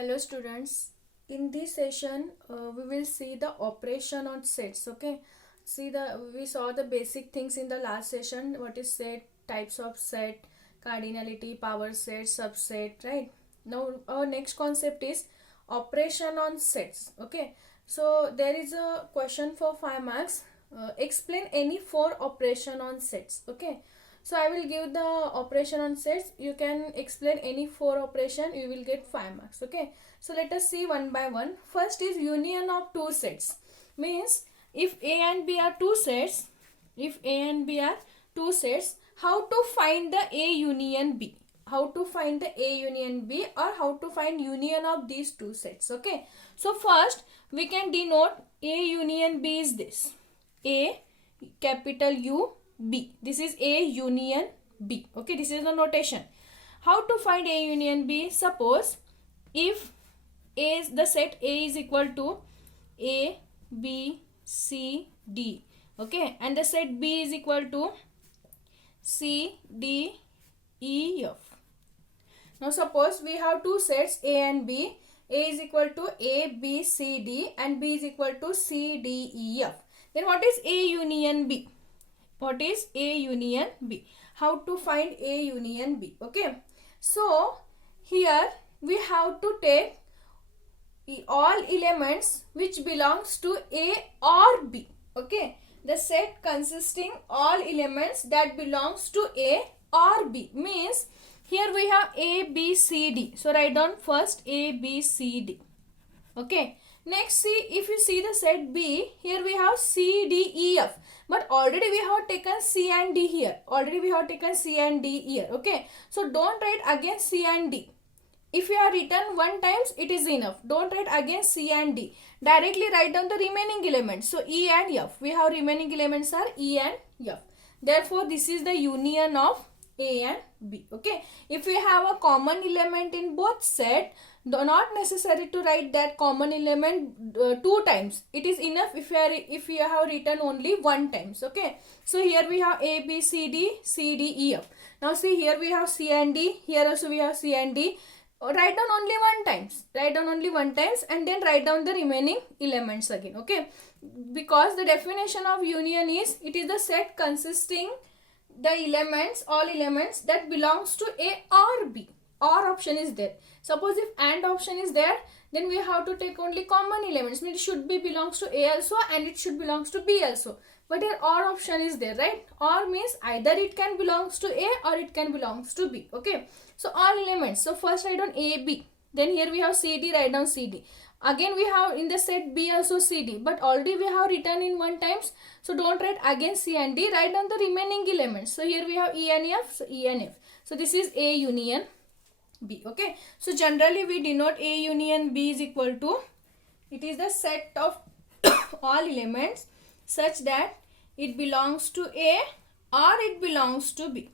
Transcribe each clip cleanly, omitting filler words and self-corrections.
Hello students, in this session we will see the operation on sets. Okay, we saw the basic things in the last session. What is set, types of set, cardinality, power set, subset, right? Now our next concept is operation on sets. Okay, so there is a question for 5 marks. Explain any 4 operation on sets. Okay, so I will give the operation on sets. You can explain any 4 operation. You will get 5 marks. Okay. So let us see one by one. First is union of 2 sets. Means if A and B are 2 sets, how to find the A union B? How to find the A union B, or how to find union of these 2 sets? Okay. So first we can denote A union B is this. A capital U B. This is A union B. Okay, this is the notation. How to find A union B? Suppose if the set A is equal to A, B, C, D. Okay, and the set B is equal to C, D, E, F. Now suppose we have 2 sets A and B. A is equal to A, B, C, D, and B is equal to C, D, E, F. Then what is A union B? What is A union B? How to find A union B? Okay. So here we have to take all elements which belongs to A or B. Okay. The set consisting all elements that belongs to A or B. Means here we have A, B, C, D. So write down first A, B, C, D. Okay. Next, see, if you see the set B, here we have C, D, E, F. But already we have taken C and D here. Okay. So don't write again C and D. If you have written one times, it is enough. Don't write again C and D. Directly write down the remaining elements. So E and F. We have remaining elements are E and F. Therefore, this is the union of A and B. Okay. If we have a common element in both set, not necessary to write that common element 2 times. It is enough if you have written only 1 times. Okay. So here we have A, B, C, D, E, F. Now see, here we have C and D. Here also we have C and D. Write down only 1 times. And then write down the remaining elements again. Okay. Because the definition of union is, it is the set consisting the elements, all elements that belongs to A or B. Or option is there. Suppose if AND option is there, then we have to take only common elements. It should be belongs to A also and it should belongs to B also. But here OR option is there, right? OR means either it can belongs to A or it can belongs to B. Okay. So all elements. So first write down A, B. Then here we have CD, write down CD. Again we have in the set B also CD. But already we have written in 1 times. So don't write again C and D. Write down the remaining elements. So here we have E and F. So E and F. So this is A union B. Okay. So generally we denote A union B is equal to, it is the set of all elements such that it belongs to A or it belongs to B.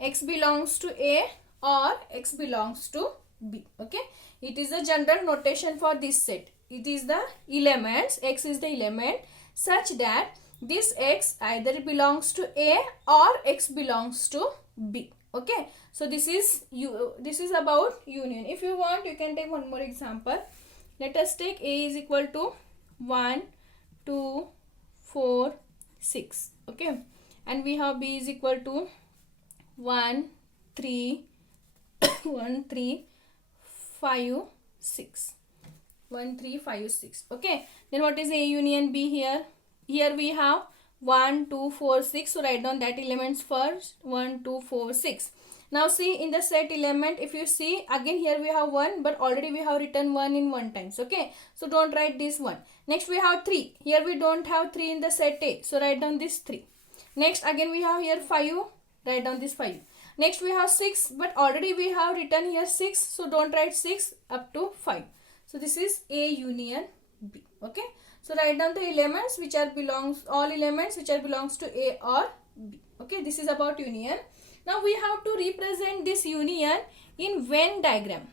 X belongs to A or X belongs to B. Okay. It is the general notation for this set. It is the elements, X is the element such that this X either belongs to A or X belongs to B. Okay. So this is about union. If you want, you can take one more example. Let us take A is equal to 1, 2, 4, 6. Okay. And we have B is equal to 1, 3, 1, 3, 5, 6. 1, 3, 5, 6. Okay. Then what is A union B here? Here we have 1, 2, 4, 6. So write down that elements first. 1, 2, 4, 6. Now see, in the set element, if you see, again here we have 1, but already we have written 1 in 1 times. Okay. So don't write this 1. Next we have 3. Here we don't have 3 in the set A. So write down this 3. Next again we have here 5. Write down this 5. Next we have 6, but already we have written here 6. So don't write 6 up to 5. So this is A union B. Okay. So write down the elements which are all elements which are belongs to A or B. Okay. This is about union. Now we have to represent this union in Venn diagram.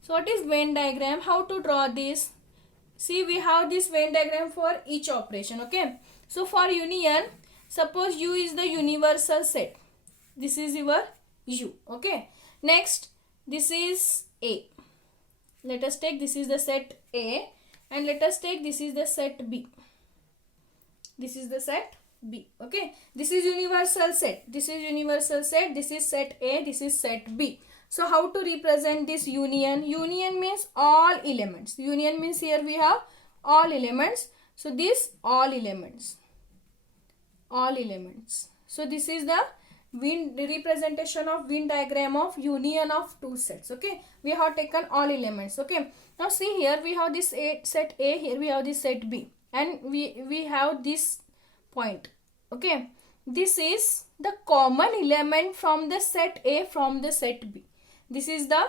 So what is Venn diagram? How to draw this? See, we have this Venn diagram for each operation. Okay. So for union, suppose U is the universal set. This is your U. Okay. Next, this is A. let us take this is the set A, and let us take this is the set B. This is the set B. Okay, this is universal set, this is universal set, this is set A, this is set B. So how to represent this union? Union means all elements. Union means here we have all elements. So this all elements, all elements. So this is the representation of Venn diagram of union of two sets. Okay, we have taken all elements. Okay, now see here we have this set A, here we have this set B, and we have this point. Okay, this is the common element from the set A from the set B. This is the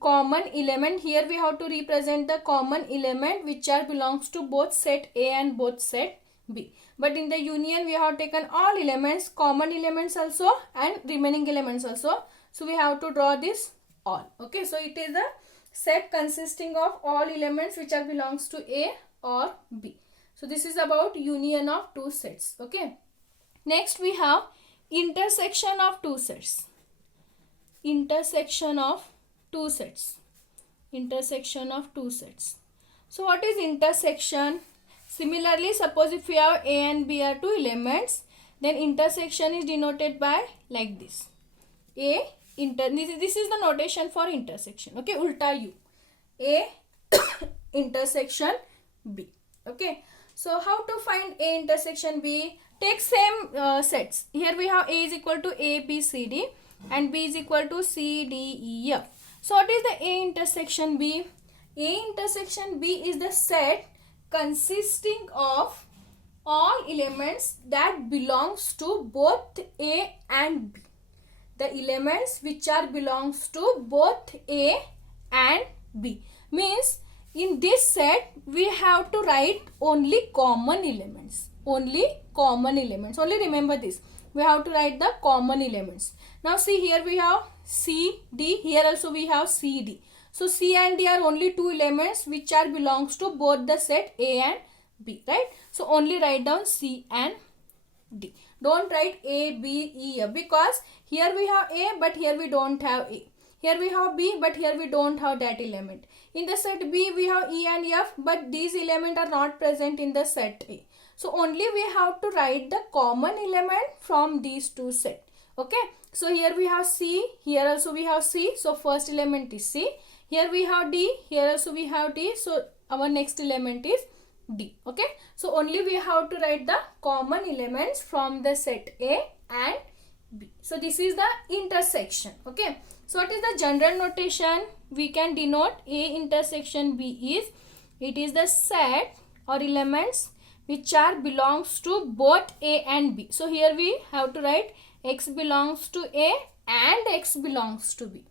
common element. Here we have to represent the common element which are belongs to both set A and both set B. But in the union we have taken all elements, common elements also and remaining elements also. So we have to draw this all. Okay, so it is a set consisting of all elements which are belongs to A or B. So this is about union of two sets. Okay, next we have intersection of two sets. Intersection of two sets. Intersection of two sets. So what is intersection? Similarly, suppose if we have A and B are two elements, then intersection is denoted by like this. This is the notation for intersection. Okay, ulta U. A intersection B. Okay, so how to find A intersection B? Take same sets. Here we have A is equal to A, B, C, D and B is equal to C, D, E, F. So what is the A intersection B? A intersection B is the set consisting of all elements that belongs to both A and B. The elements which are belongs to both A and B. Means in this set we have to write only common elements. Only common elements. Only remember this. We have to write the common elements. Now see, here we have C, D. Here also we have C, D. So C and D are only two elements which are belongs to both the set A and B, right? So only write down C and D. Don't write A, B, E, F, because here we have A but here we don't have A. Here we have B but here we don't have that element. In the set B we have E and F but these elements are not present in the set A. So only we have to write the common element from these two sets. Okay, so here we have C, here also we have C. So first element is C. Here we have D, here also we have D. So our next element is D. Okay, so only we have to write the common elements from the set A and B. So this is the intersection. Okay, so what is the general notation? We can denote A intersection B is, it is the set or elements which are belongs to both A and B. So here we have to write X belongs to A and X belongs to B.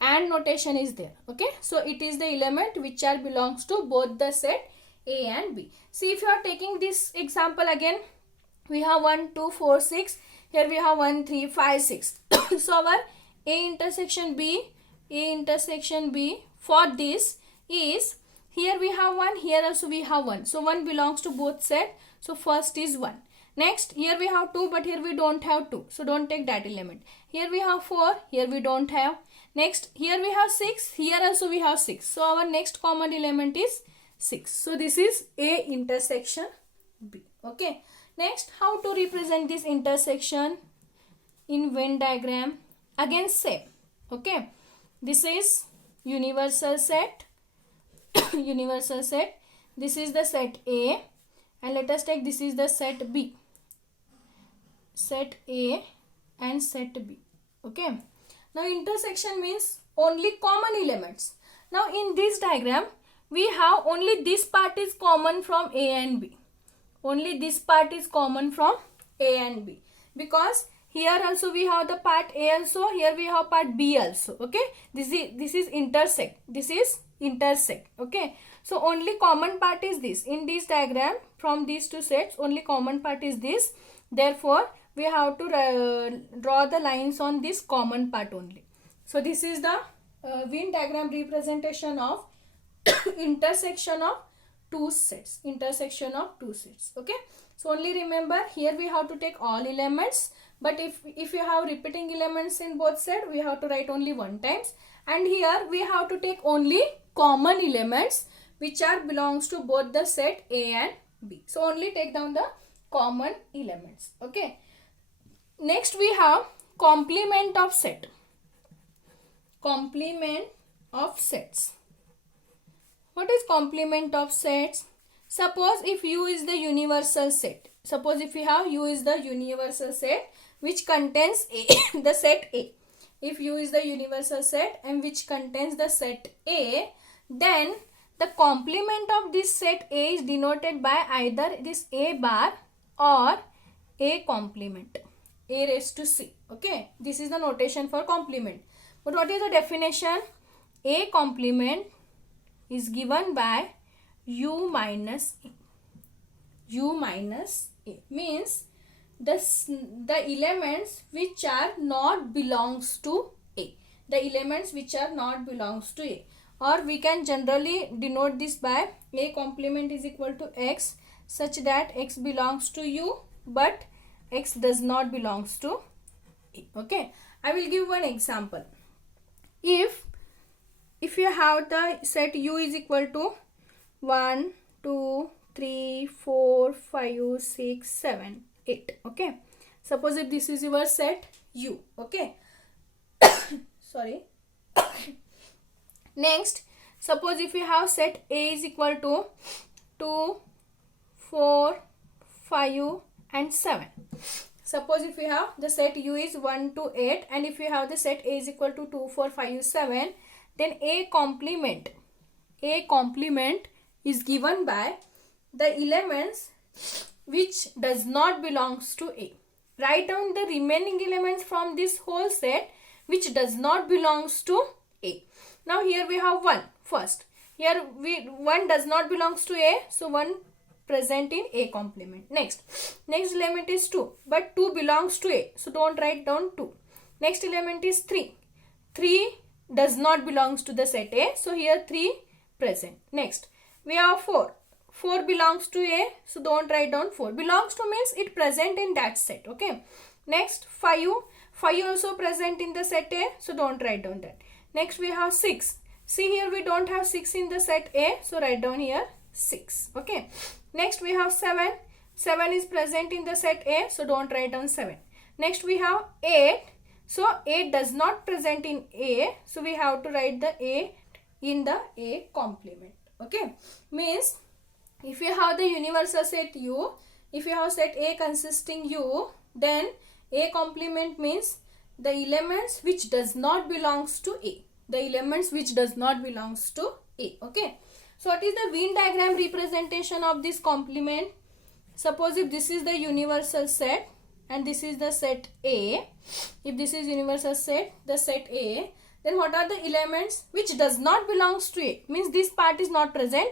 And notation is there. Okay, so it is the element which are belongs to both the set A and B. See, if you are taking this example again, we have 1, 2, 4, 6. Here we have 1, 3, 5, 6. So our A intersection B for this is, here we have 1, here also we have 1. So 1 belongs to both set. So first is 1. Next, here we have 2 but here we don't have 2. So don't take that element. Here we have 4, here we don't have. Next, here we have 6, here also we have 6. So our next common element is 6. So this is A intersection B. Okay. Next, how to represent this intersection in Venn diagram? Again same. Okay. This is universal set. Universal set. This is the set A. And let us take this is the set B. Set A and set B. Okay. Now intersection means only common elements. Now in this diagram, we have only this part is common from A and B. Only this part is common from A and B. Because here also we have the part A also, here we have part B also. Okay. This is intersect. This is intersect. Okay. So only common part is this. In this diagram, from these two sets, only common part is this. Therefore, we have to draw the lines on this common part only. So this is the Venn diagram representation of intersection of two sets. Intersection of two sets. Okay. So only remember, here we have to take all elements. But if you have repeating elements in both sets, we have to write only one times. And here we have to take only common elements which are belongs to both the set A and B. So only take down the common elements. Okay. Next we have complement of set. Complement of sets. What is complement of sets? Suppose if U is the universal set. Suppose if we have U is the universal set which contains A, the set A. If U is the universal set and which contains the set A, then the complement of this set A is denoted by either this A bar or A complement, A raised to C. Okay, this is the notation for complement. But what is the definition? A complement is given by U minus A. U minus A means the elements which are not belongs to A. The elements which are not belongs to A. Or we can generally denote this by A complement is equal to X, such that X belongs to U but X does not belongs to A. Okay. I will give one example. If you have the set U is equal to 1, 2, 3, 4, 5, 6, 7, 8. Okay. Suppose if this is your set U. Okay. Sorry. Next, suppose if you have set A is equal to 2, 4, 5 and 7. Suppose if you have the set U is 1 to 8 and if you have the set A is equal to 2, 4, 5, 7, then A complement is given by the elements which does not belongs to A. Write down the remaining elements from this whole set which does not belongs to A. Now here we have 1 first. Here 1 does not belongs to A, so 1 present in A complement. Next element is 2, but 2 belongs to A, so don't write down 2. Next element is 3. 3 does not belongs to the set A, so here 3 present. Next we have 4. 4 belongs to A, so don't write down 4. Belongs to means it present in that set. Okay. Next 5 also present in the set A, so don't write down that. Next we have 6. See here we don't have 6 in the set A, so write down here 6. Okay. Next we have 7. 7 is present in the set A, so don't write down 7. Next we have 8. So 8 does not present in A, so we have to write the A in the A complement. Okay. Means if you have the universal set U, if you have set A consisting U, then A complement means the elements which does not belongs to A. The elements which does not belongs to A. Okay. So what is the Venn diagram representation of this complement? Suppose if this is the universal set and this is the set A. If this is universal set, the set A, then what are the elements which does not belongs to A? Means this part is not present.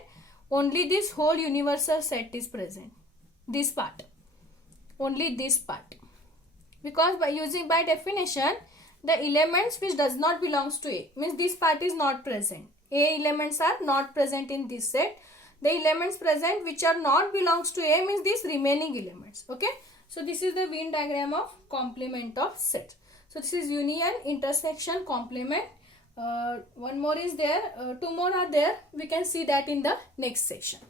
Only this whole universal set is present. This part. Only this part. Because by definition, the elements which does not belongs to A means this part is not present. A elements are not present in this set. The elements present which are not belongs to A means these remaining elements. Okay. So this is the Venn diagram of complement of set. So this is union, intersection, complement. One more is there. 2 more are there. We can see that in the next section.